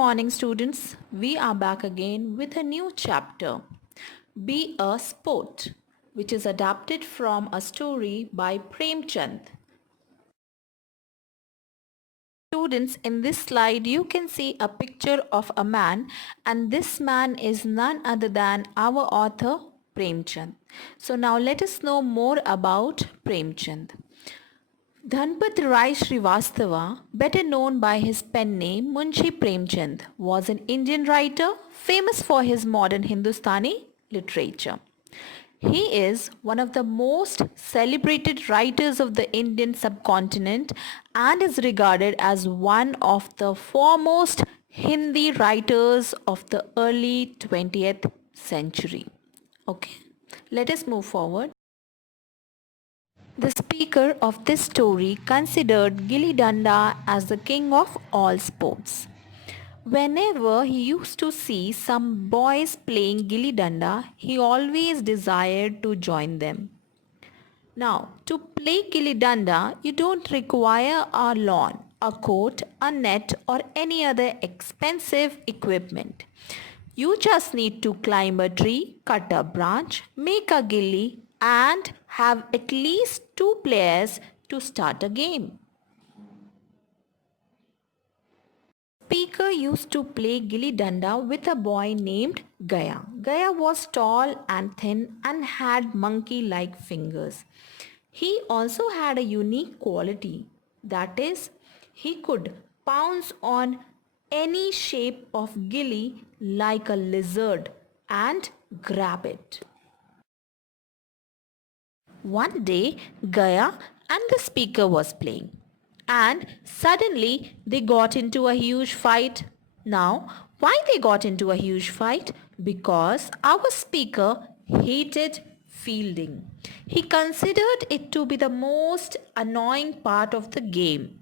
morning, students. We are back again with a new chapter, Be a Sport, which is adapted from a story by Premchand. Students, in this slide, you can see a picture of a man, and this man is none other than our author, Premchand. So, now let us know more about Premchand. Dhanpat Rai Srivastava, better known by his pen name Munshi Premchand, was an Indian writer famous for his modern Hindustani literature. He is one of the most celebrated writers of the Indian subcontinent and is regarded as one of the foremost Hindi writers of the early 20th century. Okay, let us move forward. The speaker of this story considered Gilli Danda as the king of all sports. Whenever he used to see some boys playing Gilli Danda, he always desired to join them. Now, to play Gilli Danda, you don't require a lawn, a court, a net, or any other expensive equipment. You just need to climb a tree, cut a branch, make a gilli, and have at least two players to start a game. Speaker used to play gilli danda with a boy named Gaya. Gaya was tall and thin and had monkey-like fingers. He also had a unique quality, that is, he could pounce on any shape of gilli like a lizard and grab it. One day, Gaya and the speaker was playing, and suddenly they got into a huge fight. Now, why they got into a huge fight? Because our speaker hated fielding. He considered it to be the most annoying part of the game.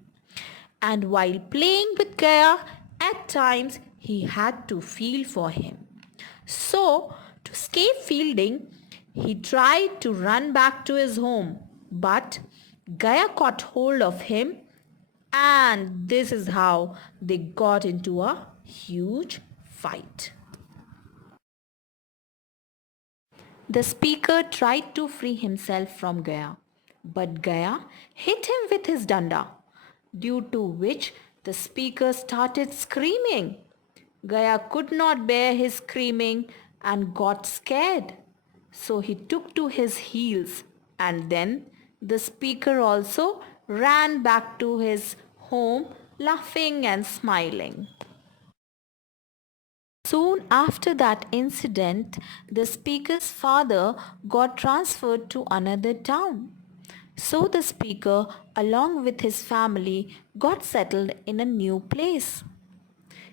And while playing with Gaya, at times he had to field for him. So, to escape fielding, he tried to run back to his home, but Gaya caught hold of him, and this is how they got into a huge fight. The speaker tried to free himself from Gaya, but Gaya hit him with his danda, due to which the speaker started screaming. Gaya could not bear his screaming and got scared. So he took to his heels, and then the speaker also ran back to his home laughing and smiling. Soon after that incident, the speaker's father got transferred to another town. So the speaker, along with his family, got settled in a new place.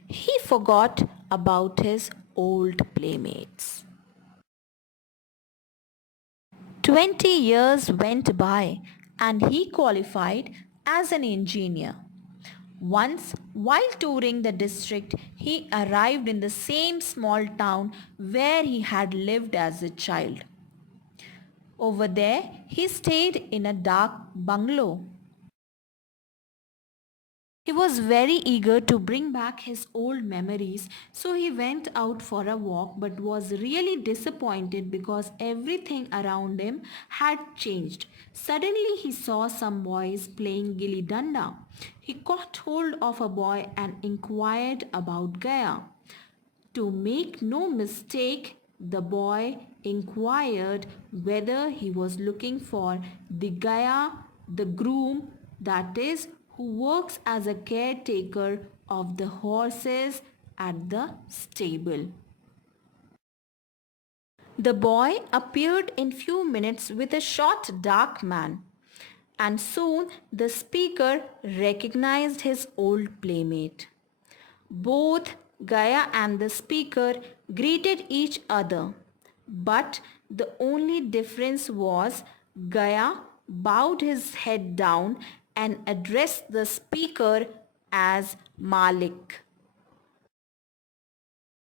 He forgot about his old playmates. 20 years went by and he qualified as an engineer. Once, while touring the district, he arrived in the same small town where he had lived as a child. Over there, he stayed in a dark bungalow. He was very eager to bring back his old memories, so he went out for a walk but was really disappointed because everything around him had changed. Suddenly he saw some boys playing gilli danda. He caught hold of a boy and inquired about Gaya. To make no mistake, the boy inquired whether he was looking for the Gaya, the groom, that is, who works as a caretaker of the horses at the stable. The boy appeared in few minutes with a short dark man, and soon the speaker recognized his old playmate. Both Gaya and the speaker greeted each other, but the only difference was Gaya bowed his head down and addressed the speaker as Malik.